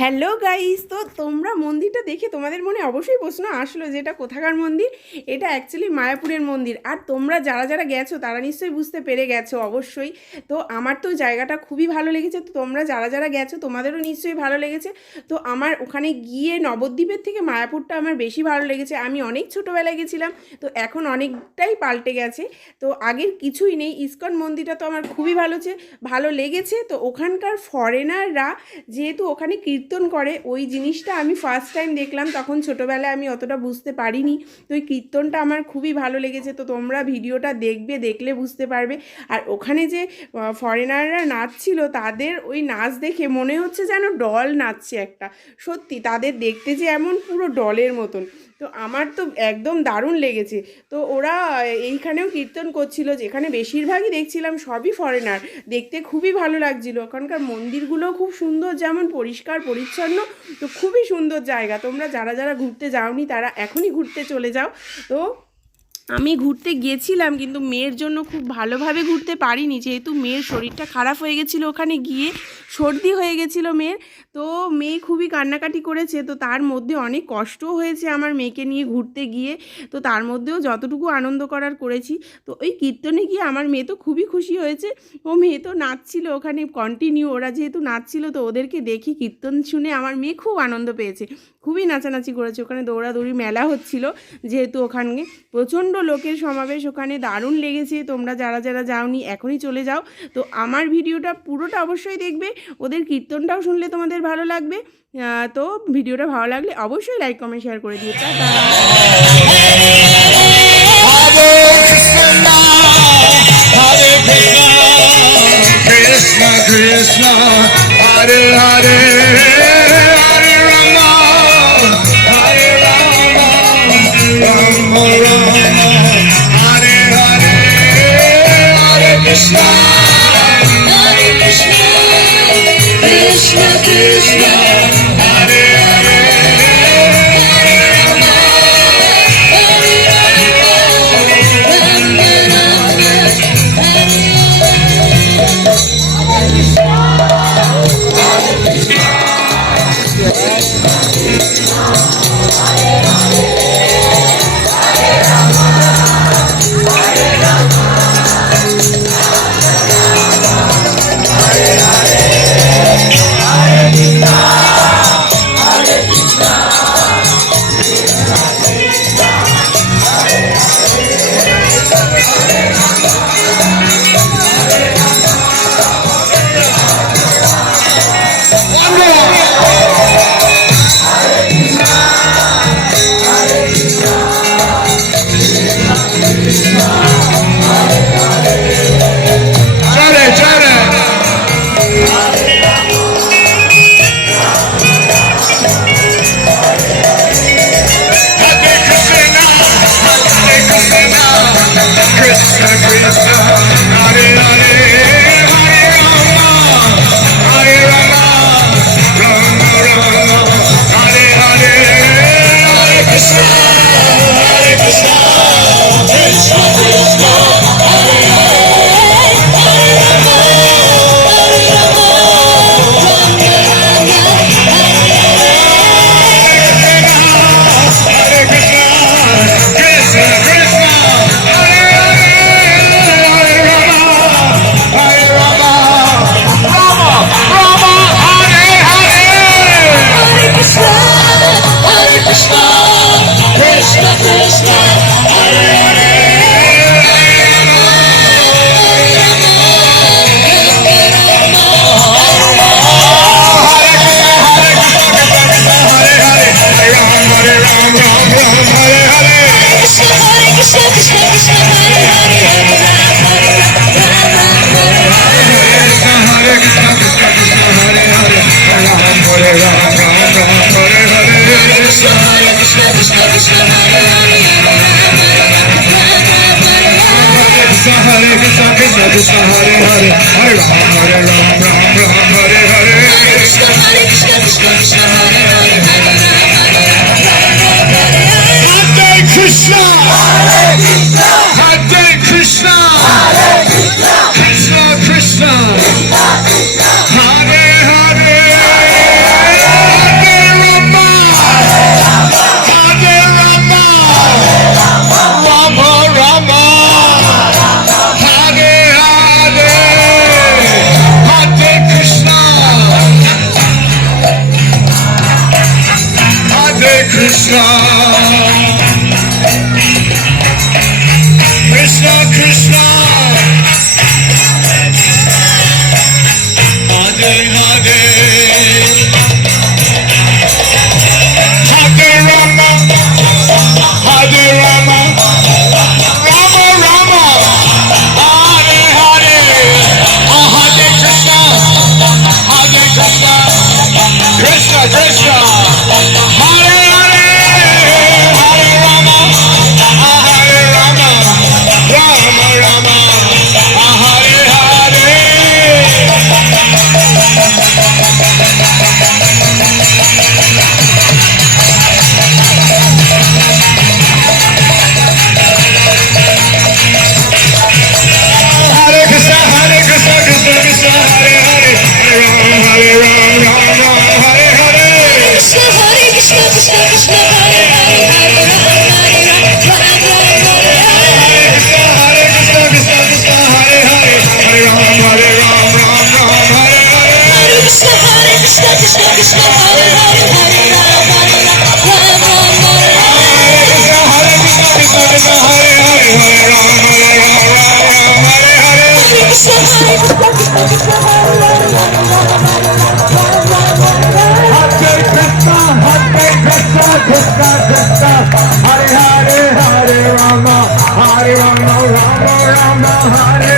Hello guys, তো তোমরা মন্দিরটা দেখে তোমাদের মনে অবশ্যই প্রশ্ন আসলো যে এটা কোথাকার মন্দির। এটা অ্যাকচুয়ালি মায়াপুরের মন্দির। আর তোমরা যারা যারা গেছো তারা নিশ্চয়ই বুঝতে পেরে গেছো অবশ্যই। তো আমার তো জায়গাটা খুবই ভালো লেগেছে, তো তোমরা যারা যারা গেছো তোমাদেরও নিশ্চয়ই ভালো লেগেছে। তো আমার ওখানে গিয়ে নবদ্বীপের থেকে মায়াপুরটা আমার বেশি ভালো লেগেছে। আমি অনেক ছোটোবেলায় গেছিলাম, তো এখন অনেকটাই পাল্টে গেছে। তো আগের কিছুই নেই। ইস্কন মন্দিরটা তো আমার খুবই ভালো লেগেছে। তো ওখানকার ফরেনাররা যেহেতু ওখানে কীর্তন করে, ওই জিনিসটা আমি ফার্স্ট টাইম দেখলাম। তখন ছোটোবেলায় আমি অতটা বুঝতে পারিনি। তো ওই কীর্তনটা আমার খুবই ভালো লেগেছে। তো তোমরা ভিডিওটা দেখলে বুঝতে পারবে। আর ওখানে যে ফরেনাররা নাচছিল, তাদের ওই নাচ দেখে মনে হচ্ছে যেন ডল নাচছে একটা। সত্যি তাদের দেখতে যে এমন পুরো ডলের মতন। তো আমার তো একদম দারুণ লেগেছে। তো ওরা এইখানেও কীর্তন করছিল, যেখানে বেশিরভাগই দেখছিলাম সবই ফরেনার। দেখতে খুবই ভালো লাগছিলো। ওখানকার মন্দিরগুলোও খুব সুন্দর, যেমন পরিষ্কার পরিচ্ছন্ন। তো খুবই সুন্দর জায়গা। তোমরা যারা যারা ঘুরতে যাওনি তারা এখনই ঘুরতে চলে যাও। তো আমি ঘুরতে গিয়েছিলাম, কিন্তু মেয়ের জন্য খুব ভালোভাবে ঘুরতে পারিনি, যেহেতু মেয়ের শরীরটা খারাপ হয়ে গেছিলো। ওখানে গিয়ে সর্দি হয়ে গেছিলো মেয়ের। তো মেয়ে খুবই কান্নাকাটি করেছে। তো তার মধ্যে অনেক কষ্টও হয়েছে আমার মেয়েকে নিয়ে ঘুরতে গিয়ে। তো তার মধ্যেও যতটুকু আনন্দ করার করেছি। তো ওই কীর্তনে গিয়ে আমার মেয়ে তো খুবই খুশি হয়েছে। ও মেয়ে তো নাচছিল ওখানে কন্টিনিউ। ওরা যেহেতু নাচছিল, তো ওদেরকে দেখি কীর্তন শুনে আমার মেয়ে খুব আনন্দ পেয়েছে, খুবই নাচানাচি করেছে। ওখানে দৌড়াদৌড়ি মেলা হচ্ছিল, যেহেতু ওখানে প্রচণ্ড লোকের সমাবেশ। ওখানে দারুণ লেগেছে। তোমরা যারা যারা যাওনি এখনই চলে যাও। তো আমার ভিডিওটা পুরোটা অবশ্যই দেখবে, ওদের কীর্তনটাও শুনলে তোমাদের ভালো লাগবে। তো ভিডিওটা ভালো লাগলে অবশ্যই লাইক কমেন্ট শেয়ার করে দিও। Tata. Krishna Krishna Hare Hare Hare Rama Hare Rama Rama Rama Hare Hare Hare Krishna Hare Krishna Krishna Krishna Hare Hare Hare Rama Hare Rama Rama Rama Hare Krishna Krishna Hare Hare Hare Rama Hare Rama Rama Rama Hare Hare Hare Krishna Hare Krishna Krishna Krishna Hare Hare Hare Rama Hare Rama Rama Rama Hare Krishna Krishna Krishna Krishna Krishna Hare Hare Hare Krishna Krishna Krishna Hare Hare Hare Ram Hare Ram Ram Ram Hare Hare Hare Krishna Krishna Krishna Hare Hare Hare Ram Hare Ram Ram Hare Krishna Hare Krishna Hare Krishna Krishna Krishna Hare Rama, Rama Rama, Hare